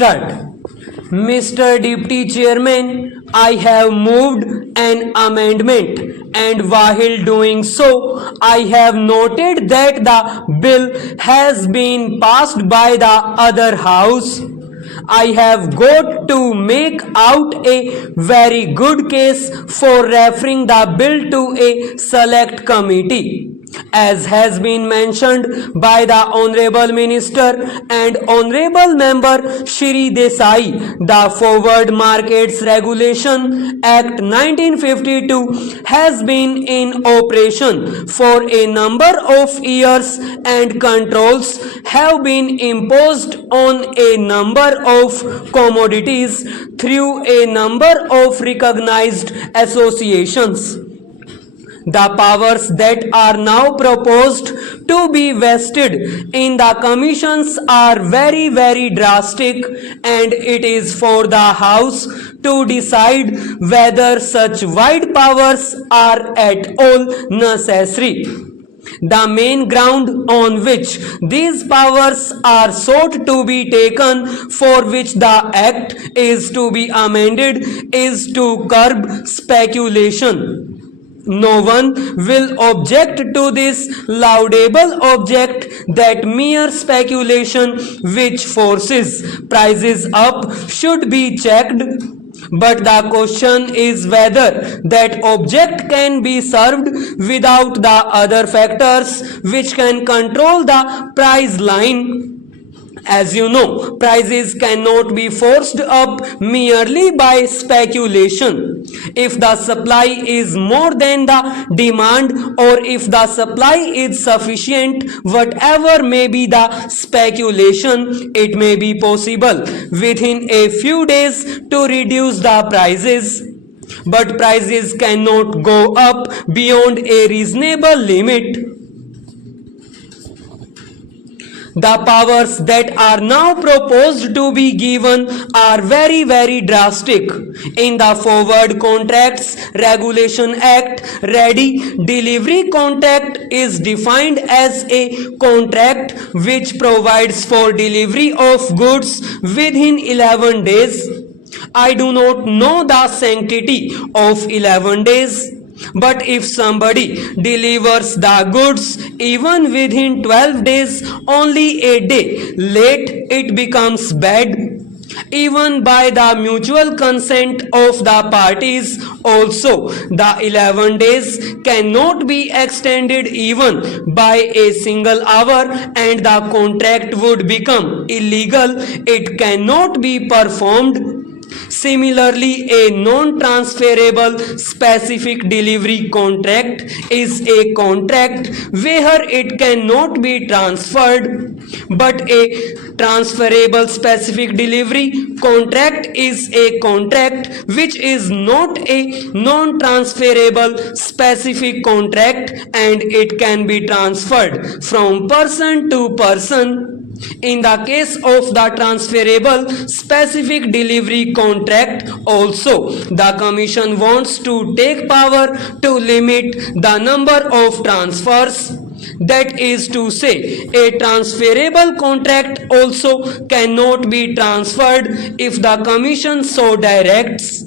Start. Mr. Deputy Chairman, I have moved an amendment, and while doing so, I have noted that the bill has been passed by the other house. I have got to make out a very good case for referring the bill to a select committee. As has been mentioned by the Honorable Minister and Honorable Member Shri Desai, the Forward Markets Regulation Act 1952 has been in operation for a number of years, and controls have been imposed on a number of commodities through a number of recognized associations. The powers that are now proposed to be vested in the commissions are very drastic, and it is for the House to decide whether such wide powers are at all necessary. The main ground on which these powers are sought to be taken, for which the Act is to be amended, is to curb speculation. No one will object to this laudable object that mere speculation which forces prices up should be checked. But the question is whether that object can be served without the other factors which can control the price line. As you know, prices cannot be forced up merely by speculation. If the supply is more than the demand, or if the supply is sufficient, whatever may be the speculation, it may be possible within a few days to reduce the prices. But prices cannot go up beyond a reasonable limit. The powers that are now proposed to be given are very drastic. In the Forward Contracts Regulation Act, ready delivery contract is defined as a contract which provides for delivery of goods within 11 days. I do not know the sanctity of 11 days. But if somebody delivers the goods even within 12 days, only a day late, it becomes bad. Even by the mutual consent of the parties also, the 11 days cannot be extended even by a single hour, and the contract would become illegal. It cannot be performed. Similarly, a non-transferable specific delivery contract is a contract where it cannot be transferred, but a transferable specific delivery contract is a contract which is not a non-transferable specific contract, and it can be transferred from person to person. In the case of the transferable specific delivery contract also, the Commission wants to take power to limit the number of transfers. That is to say, a transferable contract also cannot be transferred if the Commission so directs.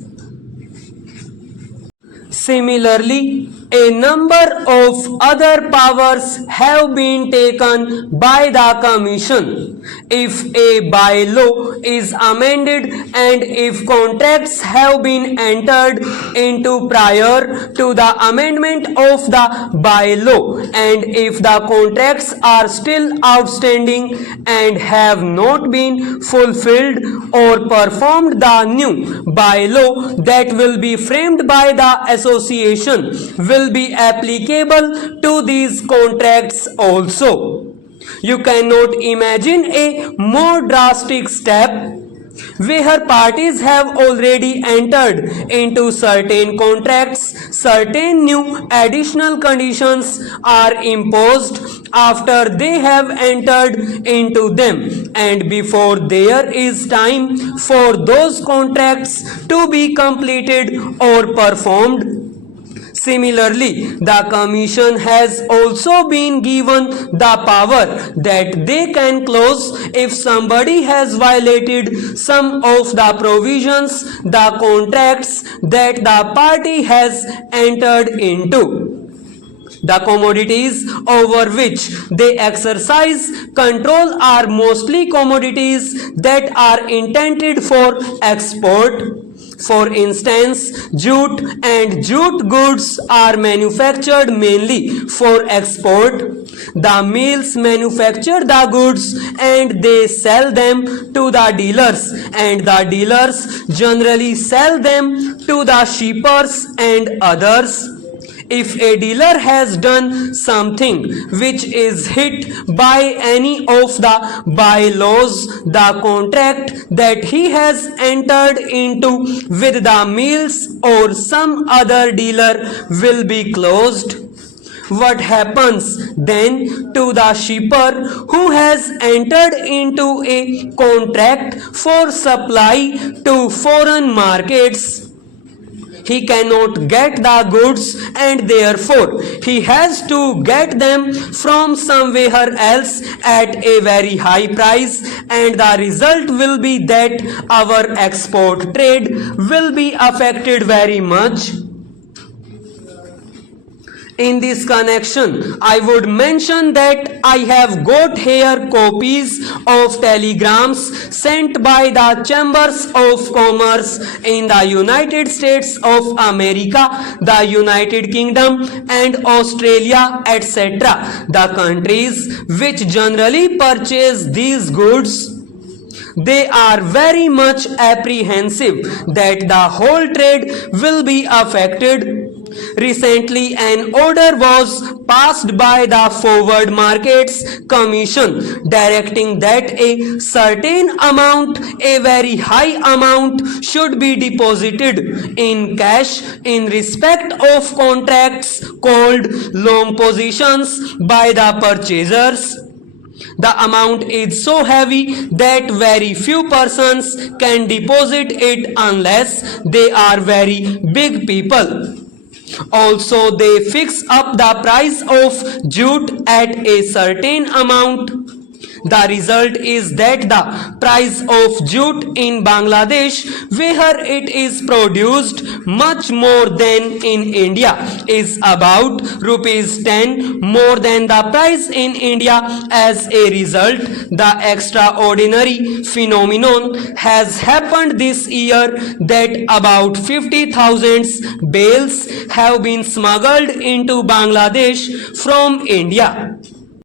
Similarly, a number of other powers have been taken by the Commission. If a bylaw is amended, and if contracts have been entered into prior to the amendment of the bylaw, and if the contracts are still outstanding and have not been fulfilled or performed, the new bylaw that will be framed by the association will be applicable to these contracts also. You cannot imagine a more drastic step where parties have already entered into certain contracts, certain new additional conditions are imposed after they have entered into them, and before there is time for those contracts to be completed or performed. Similarly, the Commission has also been given the power that they can close if somebody has violated some of the provisions the contracts that the party has entered into. The commodities over which they exercise control are mostly commodities that are intended for export. For instance, jute and jute goods are manufactured mainly for export. The mills manufacture the goods and they sell them to the dealers, and the dealers generally sell them to the shippers and others. If a dealer has done something which is hit by any of the bylaws, the contract that he has entered into with the mills or some other dealer will be closed. What happens then to the shipper who has entered into a contract for supply to foreign markets? He cannot get the goods and therefore he has to get them from somewhere else at a very high price, and the result will be that our export trade will be affected very much. In this connection, I would mention that I have got here copies of telegrams sent by the Chambers of Commerce in the United States of America, the United Kingdom and Australia, etc., the countries which generally purchase these goods. They are very much apprehensive that the whole trade will be affected. Recently, an order was passed by the Forward Markets Commission directing that a certain amount, a very high amount, should be deposited in cash in respect of contracts called long positions by the purchasers. The amount is so heavy that very few persons can deposit it unless they are very big people. Also, they fix up the price of jute at a certain amount. The result is that the price of jute in Bangladesh, where it is produced much more than in India, is about rupees 10 more than the price in India. As a result, the extraordinary phenomenon has happened this year that about 50,000 bales have been smuggled into Bangladesh from India.